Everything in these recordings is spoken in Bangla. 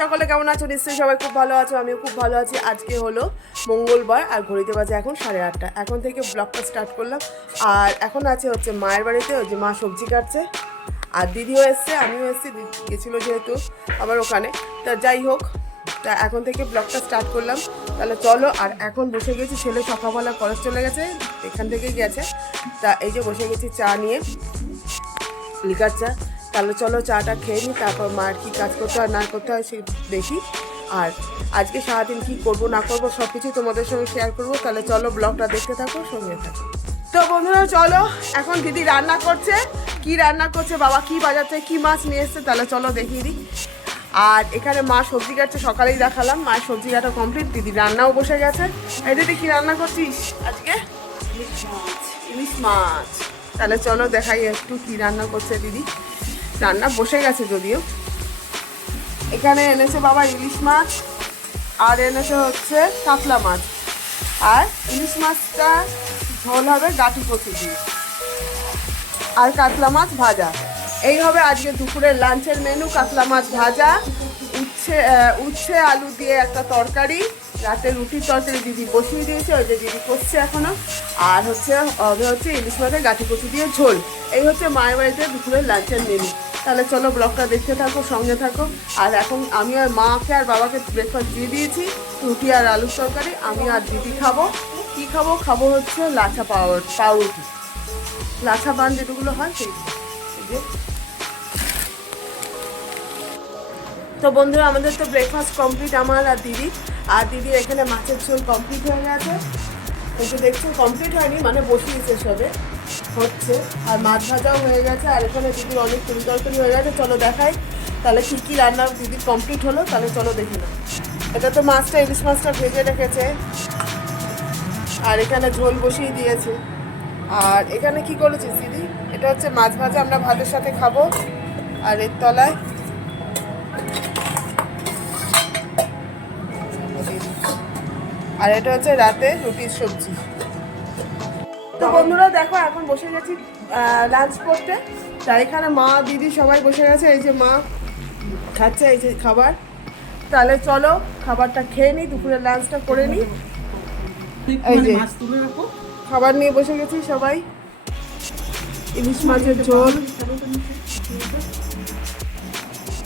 সকলে কেমন আছো? নিশ্চয়ই সবাই খুব ভালো আছো, আমিও খুব ভালো আছি। আজকে হলো মঙ্গলবার, আর ঘড়িতে বাজে এখন সাড়ে আটটা। এখন থেকে ব্লগটা স্টার্ট করলাম। আর এখন আছে হচ্ছে মায়ের বাড়িতে, ওই যে মা সবজি কাটছে। আর দিদিও এসছে, আমিও এসছি গেছিল যেহেতু আবার ওখানে। তা যাই হোক, তা এখন থেকে ব্লগটা স্টার্ট করলাম। তাহলে চলো, আর এখন বসে গেছি, ছেলে সকালবেলা কলেজ চলে গেছে, এখান থেকেই গেছে। তা এই যে বসে গেছি চা নিয়ে, লিকার চা। তাহলে চলো চাটা খেয়ে নিই, তারপর মার কী কাজ করতে হয়, না করতে হয় সে দেখি। আর আজকে সারাদিন কী করব, না করব সব কিছু তোমাদের সঙ্গে শেয়ার করব। তাহলে চলো ব্লগটা দেখতে থাকো, সঙ্গে থাকো। তো বন্ধুরা, চলো, এখন দিদি রান্না করছে। কি রান্না করছে, বাবা কি বাজাচ্ছে, কি মাছ নিয়ে এসছে, তাহলে চলো দেখিয়ে দিই। আর এখানে মা সবজি কাটছে, সকালেই দেখালাম, মায়ের সবজি কাটা কমপ্লিট দিদি রান্নাও বসে গেছে। এই দিদি কি রান্না করছিস আজকে? ইলিশ মাছ। তাহলে চলো দেখাই একটু কি রান্না করছে দিদি। রান্না বসে গেছে যদিও। এখানে এনেছে বাবা ইলিশ মাছ, আর এনেছে হচ্ছে কাতলা মাছ। আর ইলিশ মাছটা ঝোল হবে গাঠি কচু দিয়ে। আর কাতলা মাছ ভাজা। এই হবে আজকে দুপুরের লাঞ্চের মেনু কাতলা মাছ ভাজা, উচ্ছে উচ্ছে, আলু দিয়ে একটা তরকারি, রাতে রুটির তরকারি দিদি বসিয়ে দিয়েছে, ওই যে দিদি করছে এখনও আর হচ্ছে, হবে হচ্ছে ইলিশ মাছের গাঠি কচু দিয়ে ঝোল। এই হচ্ছে মায়ের বাড়িতে দুপুরের লাঞ্চের মেনু তাহলে চলো ব্লগটা দেখতে থাকো সঙ্গে থাকো। আর এখন আমি আর মাকে আর বাবাকে ব্রেকফাস্ট দিয়ে দিয়েছি রুটি আর আলুর তরকারি আমি আর দিদি খাব। কি খাব? খাব হচ্ছে লাচা পাউর পাউরুটি। লাচা বান যেগুলো হয় সেই তো বন্ধুরা আমাদের তো ব্রেকফাস্ট কমপ্লিট আমার আর দিদি। আর দিদি এখানে মাছের ঝোল কমপ্লিট হয়ে গেছে। এই যে দেখছ কমপ্লিট হয়নি মানে বসিয়েছে সবে। হচ্ছে। আর মাছ ভাজাও হয়ে গেছে, আর এখানে দিদির অনেক তরি তরকারি হয়ে গেছে। চলো দেখাই। তাহলে কী কী রান্না দিদির কমপ্লিট হলো, তাহলে চলো দেখি না এটা তো মাছটা, ইলিশ মাছটা ভেজে রেখেছে। আর এখানে ঝোল বসিয়ে দিয়েছে। আর এখানে কি করেছিস দিদি? এটা হচ্ছে মাছ ভাজা, আমরা ভাতের সাথে খাব। আর এর তলায় আর এটা হচ্ছে রাতে রুটির সবজি। তো বন্ধুরা দেখো এখন বসে গেছি লাঞ্চ করতে। তাই এখানে মা দিদি সবাই বসে গেছে এই যে মা খাচ্ছে এই যে খাবার। তাহলে চলো খাবারটা খেয়ে নিই দুপুরের লাঞ্চটা করে নিই এই যে খাবার নিয়ে বসে গেছি সবাই। ইলিশ মাছের ঝোল।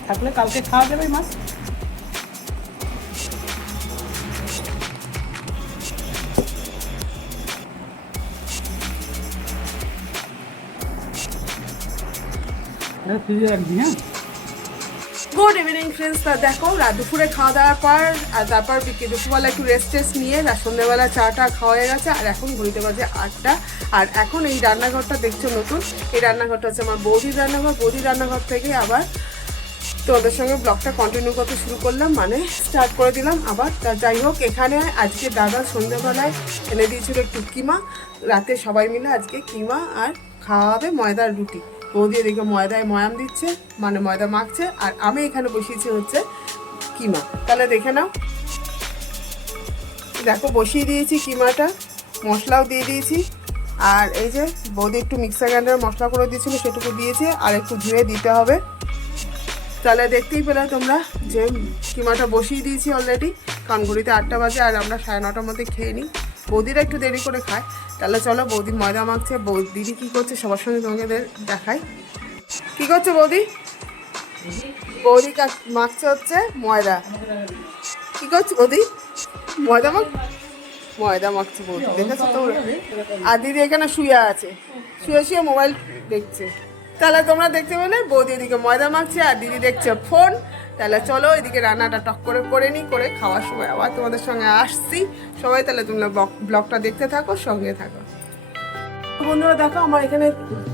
থাকলে কালকে খাওয়া যাবে মাছ। গুড ইভিনিং ফ্রেন্ডস তা দেখো রাত দুপুরে খাওয়া দাওয়ার পর, আর তারপর বিকেল দুপুরবেলা একটু রেস্ট টেস্ট নিয়ে আর সন্ধ্যেবেলা চাটা খাওয়া হয়ে গেছে, আর এখন ঘড়িতে বাজে আটটা। আর এখন এই রান্নাঘরটা দেখছ নতুন। এই রান্নাঘরটা হচ্ছে আমার বৌদির রান্নাঘর। বৌদির রান্নাঘর থেকে আবার তোমাদের সঙ্গে ব্লগটা কন্টিনিউ করতে শুরু করলাম মানে স্টার্ট করে দিলাম আবার। তা যাই হোক, এখানে আজকে দাদা সন্ধ্যেবেলায় এনে দিয়েছিল একটু কিমা। রাতে সবাই মিলে আজকে কিমা আর খাওয়া হবে ময়দার রুটি। বৌদি এদিকে ময়দায় ময়াম দিচ্ছে মানে ময়দা মাখছে, আর আমি এখানে বসিয়েছি হচ্ছে কিমা। তাহলে দেখে নাও। দেখো, বসিয়ে দিয়েছি কিমাটা, মশলাও দিয়ে দিয়েছি। আর এই যে, বৌদি একটু মিক্সার গ্রাইন্ডার মশলা করে দিয়েছিল, সেটুকু দিয়েছে, আর একটু ধুয়ে দিতে হবে। তাহলে দেখতেই পেলে তোমরা যে কিমাটা বসিয়ে দিয়েছি অলরেডি কানগুড়িতে আটটা বাজে, আর আমরা সাড়ে নটার মধ্যে খেয়ে নিই। বৌদিরা একটু দেরি করে খায়। তাহলে চলো বৌদি ময়দা মাখছে দিদি কী করছে সবার সঙ্গে তোমাকে দে- দেখাই। কী করছে বৌদি? বৌদি মাখছে হচ্ছে ময়দা। কী করছে বৌদি? ময়দা মাখ ময়দা মাখছে বৌদি, দেখেছ তো আর দিদি এখানে শুয়ে আছে। শুয়ে শুয়ে মোবাইল দেখছে। তাহলে তোমরা দেখতে পেলে বৌদি এদিকে ময়দা মাখছে আর দিদি দেখছে ফোন। তাহলে চলো এদিকে রান্নাটা টক করে করে নিই, করে খাওয়ার সময় আবার তোমাদের সঙ্গে আসছি। সবাই তাহলে তোমরা ব্লগটা দেখতে থাকো, সঙ্গে থাকো। বন্ধুরা দেখো, আমার এখানে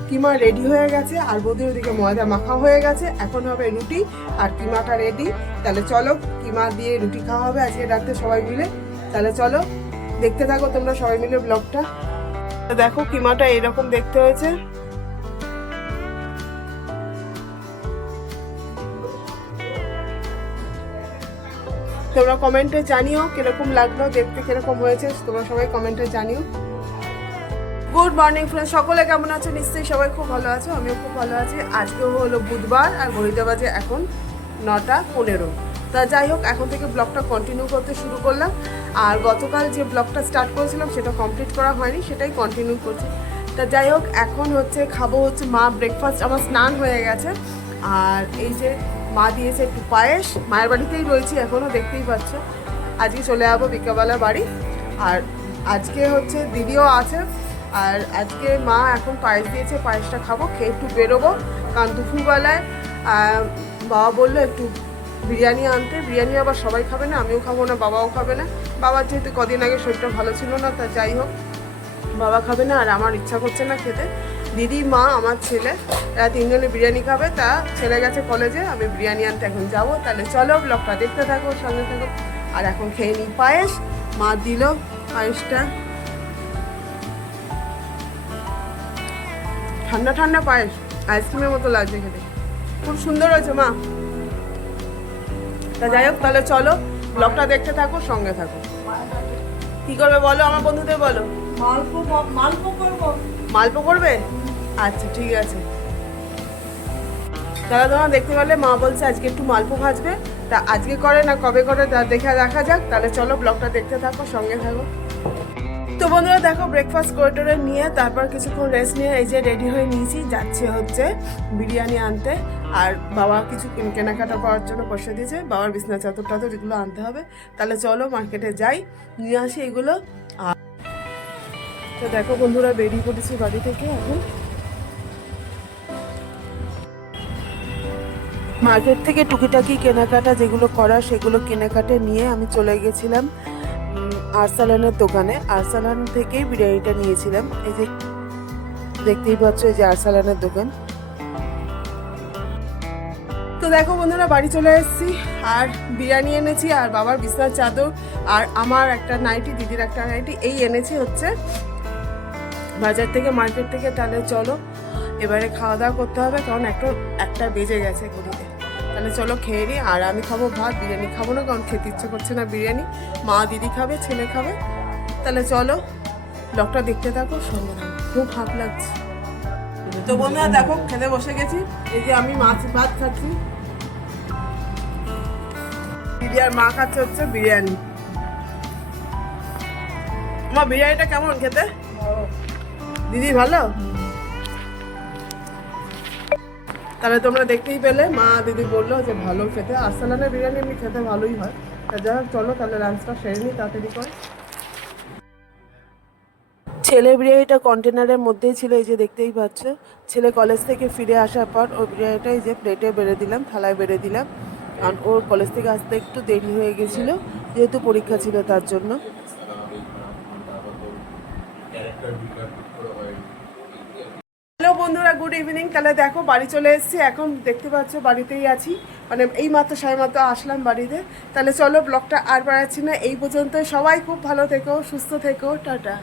কিমা রেডি হয়ে গেছে, আর বৌদি ওদিকে ময়দা মাখা হয়ে গেছে। এখন হবে রুটি, আর কিমাটা রেডি। তাহলে চলো, কিমা দিয়ে রুটি খাওয়া হবে আজকে রাতে সবাই মিলে। তাহলে চলো, দেখতে থাকো তোমরা সবাই মিলে ব্লগটা। দেখো, কিমাটা এরকম দেখতে হয়েছে। তোমরা কমেন্টে জানিও কীরকম লাগল, দেখতে কীরকম হয়েছে, তোমরা সবাই কমেন্টে জানিও। গুড মর্নিং ফ্রেন্ড সকলে কেমন আছো? নিশ্চয়ই সবাই খুব ভালো আছো, আমিও খুব ভালো আছি। আজকে হলো বুধবার আর ঘড়িতে বাজে এখন নটা পনেরো। তা যাই হোক, এখন থেকে ব্লগটা কন্টিনিউ করতে শুরু করলাম। আর গতকাল যে ব্লগটা স্টার্ট করেছিলাম, সেটা কমপ্লিট করা হয়নি, সেটাই কন্টিনিউ করছি। তা যাই হোক, এখন হচ্ছে খাব হচ্ছে মা ব্রেকফাস্ট আমার স্নান হয়ে গেছে। আর এই যে মা দিয়েছে একটু পায়েস। মায়ের বাড়িতেই রয়েছি এখনও দেখতেই পাচ্ছ। আজকে চলে যাব বিকালবেলা বাড়ি। আর আজকে হচ্ছে দিদিও আছে। আর আজকে মা এখন পায়েস দিয়েছে, পায়েসটা খাব, খেয়ে একটু বেরোবো কারণ দুপুরবেলায়। বাবা বলল একটু বিরিয়ানি আনতে। বিরিয়ানি আবার সবাই খাবে না, আমিও খাব না, বাবাও খাবে না। বাবার যেহেতু কদিন আগে শরীরটা ভালো ছিল না, তা যাই হোক, বাবা খাবে না আর আমার ইচ্ছা করছে না খেতে। দিদি, মা, আমার ছেলে এরা তিনজনে বিরিয়ানি খাবে। তা ছেলে গেছে কলেজে আমি বিরিয়ানি আনতে এখন যাব। তাহলে চলো ব্লগটা দেখতে থাকো, সঙ্গে থাকো। আর এখন খেয়ে নিই পায়েস। মা দিল পায়েসটা। ঠান্ডা ঠান্ডা পায়েস। আইসক্রিমের মতো লাগছে খেতে। খুব সুন্দর হয়েছে, মা। তা যাই হোক, তাহলে চলো ব্লগটা দেখতে থাকো, সঙ্গে থাকো। কি করবে বলো, আমার বন্ধুদের বলো। মালপো মালপো করব মালপো করবে? আচ্ছা ঠিক আছে। দাদা তোমরা দেখতে পেলে মা বলছে আজকে একটু মালপো ভাজবে। তা আজকে করে না, কবে করে তা দেখে দেখা যাক। তাহলে চলো ব্লগটা দেখতে থাকো, সঙ্গে থাকো। তো বন্ধুরা, দেখো ব্রেকফাস্ট করে নিয়ে তারপর কিছুক্ষণ রেস্ট নিয়ে এই যে রেডি হয়ে নিয়েছি। যাচ্ছে হচ্ছে বিরিয়ানি আনতে। আর বাবা কিছু কেনাকাটা করার জন্য বসে দিয়েছে। বাবার বিছনা চাদর টাদর এগুলো আনতে হবে। তাহলে চলো মার্কেটে যাই। নিয়ে আসি এগুলো। আর তো দেখো বন্ধুরা, বেরিয়ে পড়েছি বাড়ি থেকে এখন। মার্কেট থেকে টুকিটাকি কেনাকাটা যেগুলো করা, সেগুলো কেনাকাটা নিয়ে আমি চলে গেছিলাম আরসালানের দোকানে। আরসালান থেকেই বিরিয়ানিটা নিয়েছিলাম। এই যে দেখতেই পাচ্ছ, এই যে আরসালানের দোকান। তো দেখো বন্ধুরা, বাড়ি চলে এসেছি। আর বিরিয়ানি এনেছি, আর বাবার বিছনার চাদর, আর আমার একটা নাইটি, দিদির একটা নাইটি, এই এনেছি হচ্ছে বাজার থেকে মার্কেট থেকে, তাহলে চলো। এবারে খাওয়া দাওয়া করতে হবে, কারণ একটা একটা বেজে গেছে ঘড়িতে তাহলে চলো খেয়ে নিই, আর আমি খাব ভাত, বিরিয়ানি খাব না, কারণ খেতে ইচ্ছে করছে না বিরিয়ানি। মা দিদি খাবে, ছেলে খাবে। তাহলে চলো, ব্লগটা দেখতে থাকো সঙ্গে থাকো খুব হাত লাগছে। তো বন্ধুরা, দেখো, খেতে বসে গেছি। এই যে আমি মাছ, ভাত খাচ্ছি। আর মা খাচ্ছে হচ্ছে বিরিয়ানি। মা, বিরিয়ানিটা কেমন খেতে? দিদি ভালো? তাহলে তোমরা দেখতেই পেলে, মা দিদি বলল যে ভালো খেতে। আসালানের বিরিয়ানি এমনি খেতে ভালোই হয়। তা যাই হোক, চলো তাহলে লাঞ্চটা সেরে নিই তাড়াতাড়ি করে। ছেলে বিরিয়ানিটা কন্টেনারের মধ্যেই ছিল, এই যে দেখতেই পাচ্ছ। ছেলে কলেজ থেকে ফিরে আসার পর ওই বিরিয়ানিটা এই যে প্লেটে বেড়ে দিলাম, থালায় বেড়ে দিলাম। কারণ ওর কলেজ থেকে আসতে একটু দেরি হয়ে গেছিল, যেহেতু পরীক্ষা ছিল তার জন্য। হ্যালো বন্ধুরা, গুড ইভিনিং। তাহলে দেখো, বাড়ি চলে এসেছি। এখন দেখতে পাচ্ছ, বাড়িতেই আছি। মানে এই মাত্র সাড়ে মাত্র আসলাম বাড়িতে। তাহলে চলো, ব্লগটা আর বাড়াচ্ছি না। এই পর্যন্ত সবাই খুব ভালো থেকো, সুস্থ থেকো। টাটা।